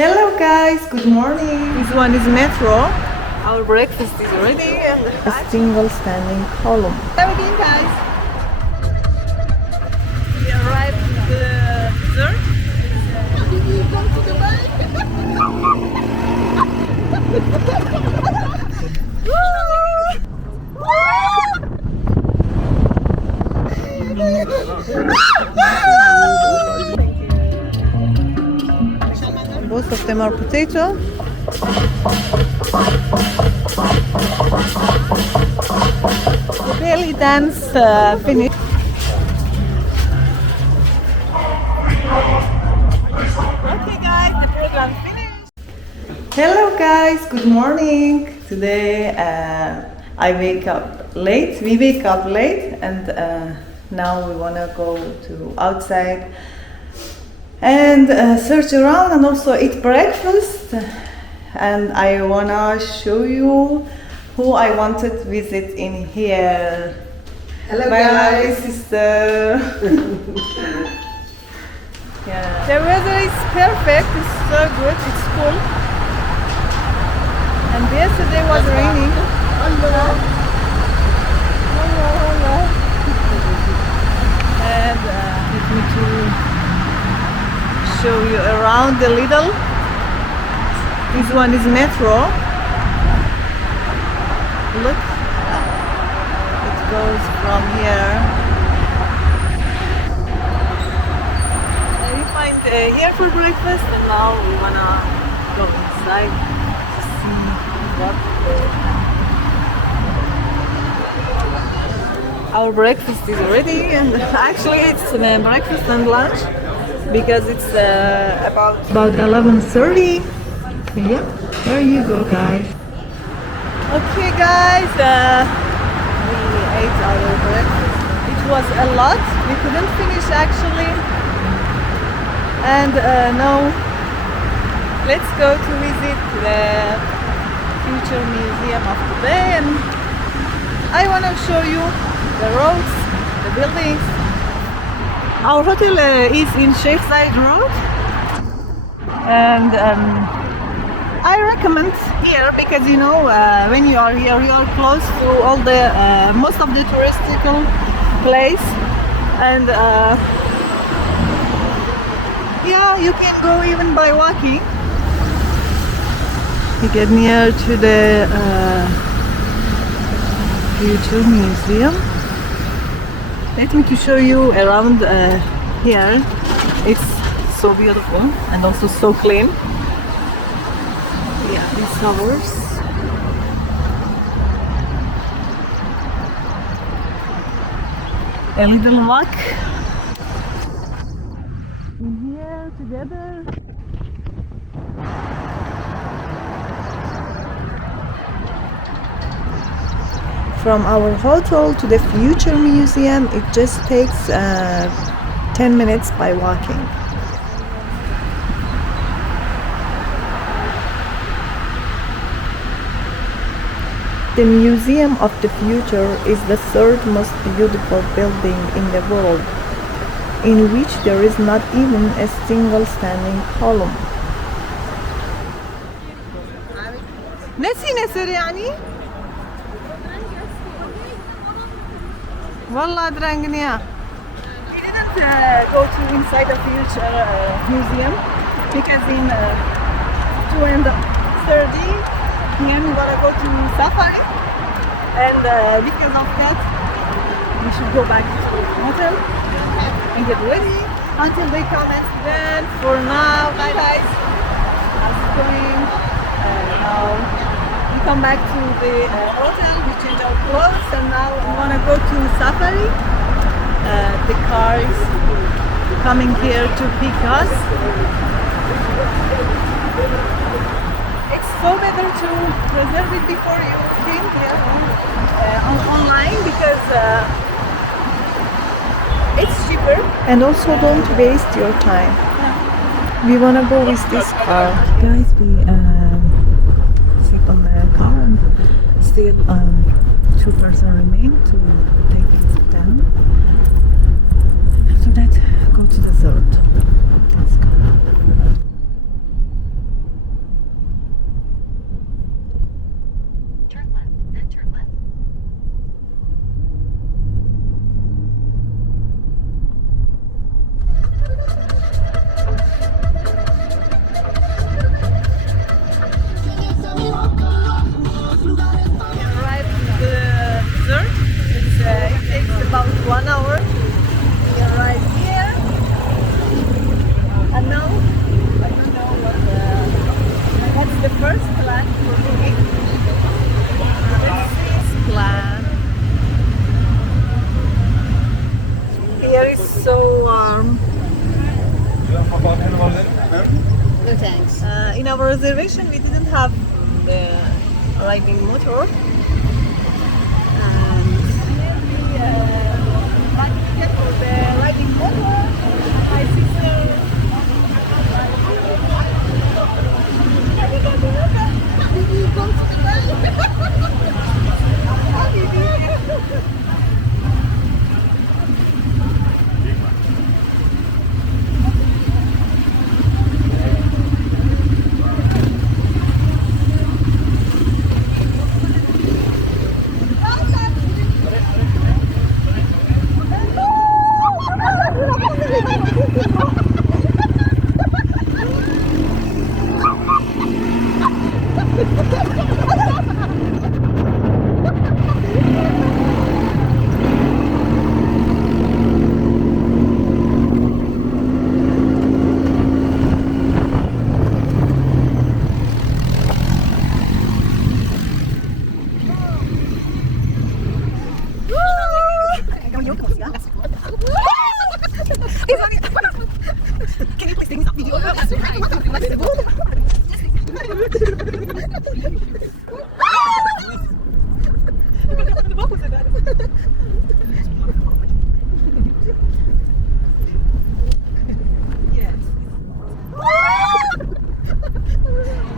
Hello guys, good morning. This one is metro. Our breakfast is ready and a single standing column. How are you doing guys? We arrived at the dessert. Did you come to the Both of them are potato. The belly dance finished. Okay guys, the program finished. Hello guys, good morning. Today I wake up late. We wake up late and now we wanna go to outside and search around and also eat breakfast, and I wanna show you who I wanted to visit in here. Hello my guys. sister. Yeah. The weather is perfect, it's so good, it's cool. And yesterday was raining. Hello. Hello. And let me to show you around a little. This one is metro. Look, it goes from here. We find here for breakfast, and now we wanna go inside to see what our breakfast is ready, and actually it's breakfast and lunch. Because it's about 11:30. Yeah, there you go, guys. Okay, guys, we ate our breakfast. It was a lot. We couldn't finish actually. And now let's go to visit the future museum of today. And I want to show you the roads, the buildings. Our hotel is in Sheikh Zayed Road, and I recommend here because you know when you are here you are close to all the most of the touristical place, and yeah, you can go even by walking. You get near to the future museum. Let me to show you around here. It's so beautiful and also so clean. Yeah, these flowers. A little walk in here together. From our hotel to the future museum, it just takes 10 minutes by walking. The Museum of the Future is the third most beautiful building in the world, in which there is not even a single standing column. نسي نسر يعني؟ والله درانجنيا. We didn't go to inside the future museum because in 2:30 p.m. we gotta go to safari, and because of that we should go back to the hotel and get ready until they come. And then for now, bye guys. How's it going? Now we come back to the hotel, we change our clothes, and now we want to go to safari. The car is coming here to pick us. It's so better to reserve it before you came here online because it's cheaper. And also don't waste your time. We want to go with this car. Guys, we on the car, and still 2% remain to take it down. After that, go to the third. Let's go. In our reservation, we didn't have the riding motor. And we like to get for the riding motor. My sister.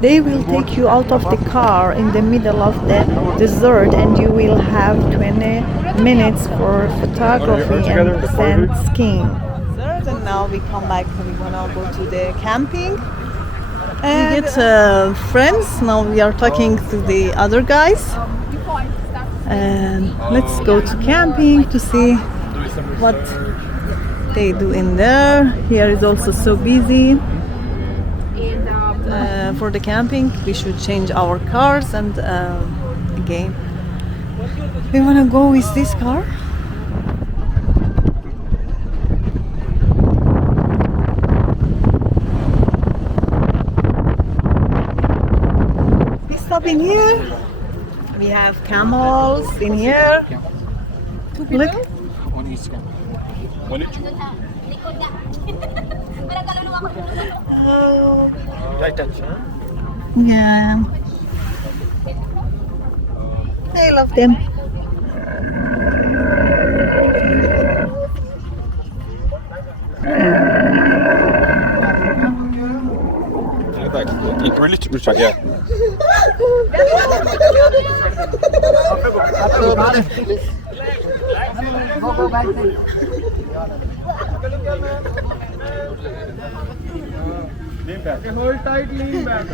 They will take you out of the car in the middle of the desert and you will have 20 minutes for photography and sand skiing. And now we come back, we wanna go to the camping. And we get friends, now we are talking to the other guys. And let's go to camping to see what they do in there. Here is also so busy. For the camping, we should change our cars, and again, we want to go with this car. We stop in here. We have camels in here. Look. One each. One each. Right touch, huh? Yeah. I love them. Really Richard, yeah. Lean back. Hold tight, lean back.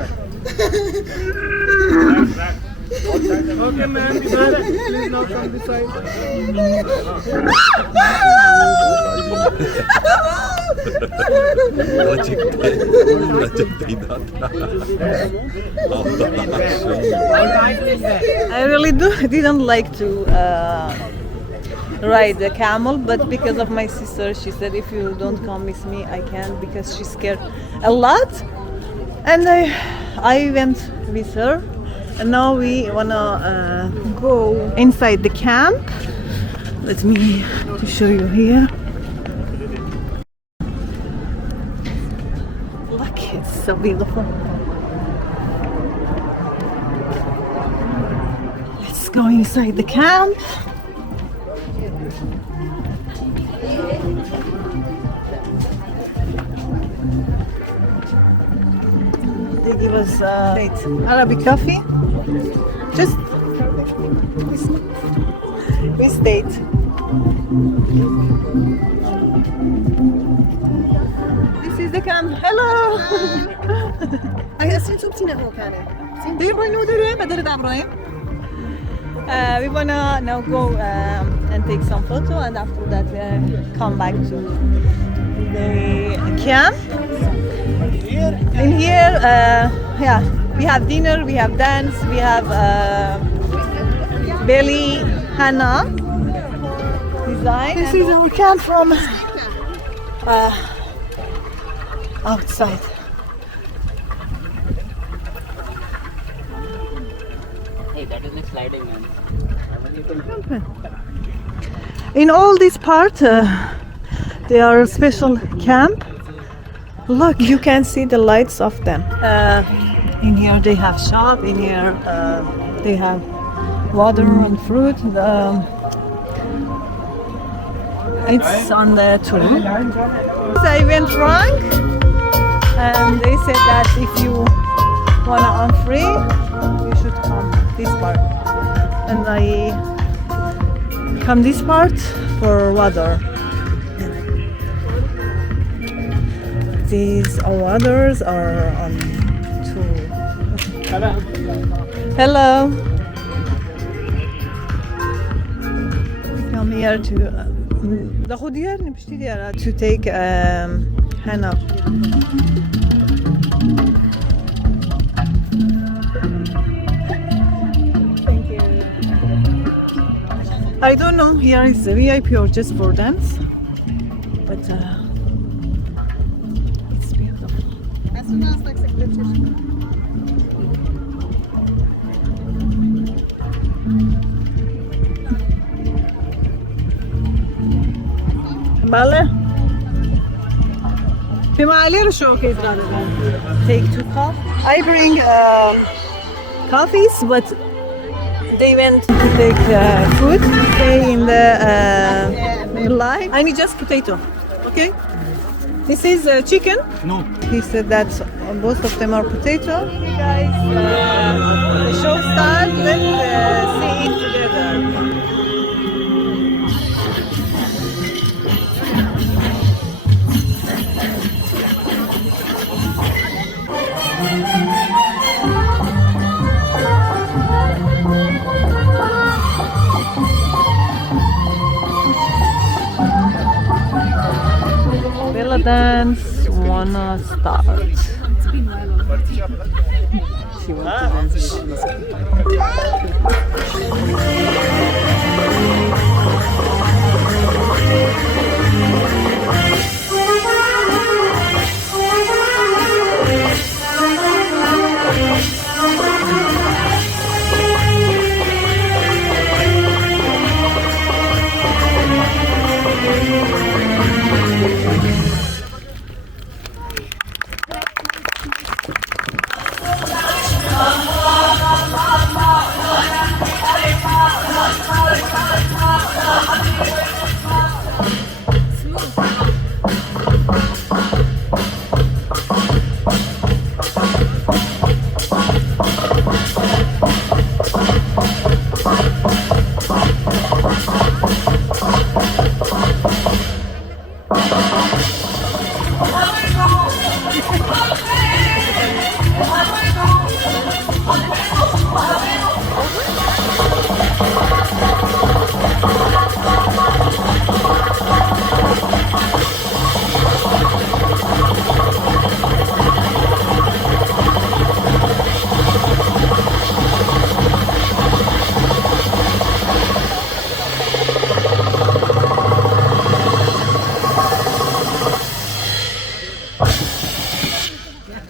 Okay, man. Please now from this side. I really didn't like to ride the camel, but because of my sister, she said if you don't come with me, I can't, because she's scared a lot. And I went with her, and now we wanna go inside the camp. Let me show you here. Look, it's so beautiful. Let's go inside the camp. They give us Arabic coffee. Just we stayed. This is the camp. Hello. We wanna now go and take some photo, and after that come back to the camp. In here, yeah, we have dinner, we have dance, we have belly henna design. This is our camp from outside. Hey, that is like sliding, man. In all this part, they are a special camp. Look, you can see the lights of them. In here they have shop. In here they have water and fruit. It's on the tour. I went wrong, and they said that if you wanna on free, you should come this part. And I come this part for water. These waters are on tour. Hello. Come here to. To take henna. Thank you. I don't know here is the VIP or just for dance, but it's beautiful. بله به محلی رو showcase take two cups. I bring coffees, but they went to take food. Stay in the line. I need just potato. Okay. This is chicken. No. He said that both of them are potato. Hey guys, the show start. Let's see it together. Bella dance wanna start. She wants to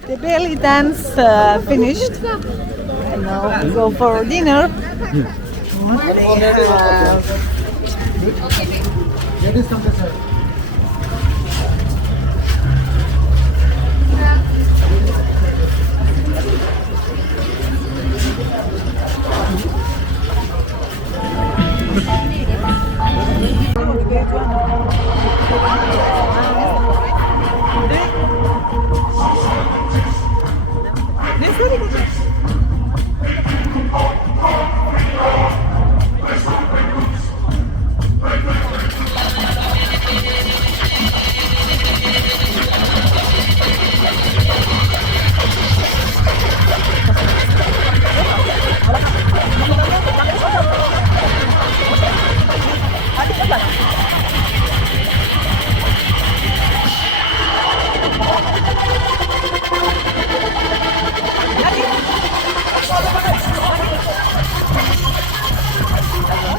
The belly dance finished, and now we go for dinner. What they have?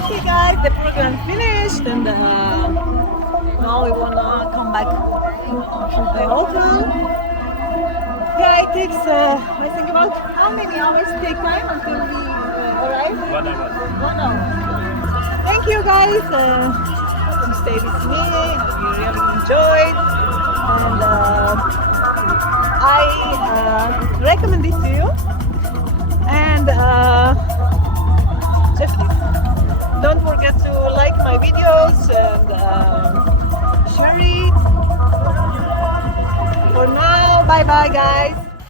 Okay guys, the program finished, and now we wanna come back to the hotel. Yeah, it takes I think about how many hours take time until we arrive? 1 hour. 1 hour. Thank you guys to stay with me. We really enjoyed, and I recommend this to you. And don't forget to like my videos and share it. For now, bye bye guys.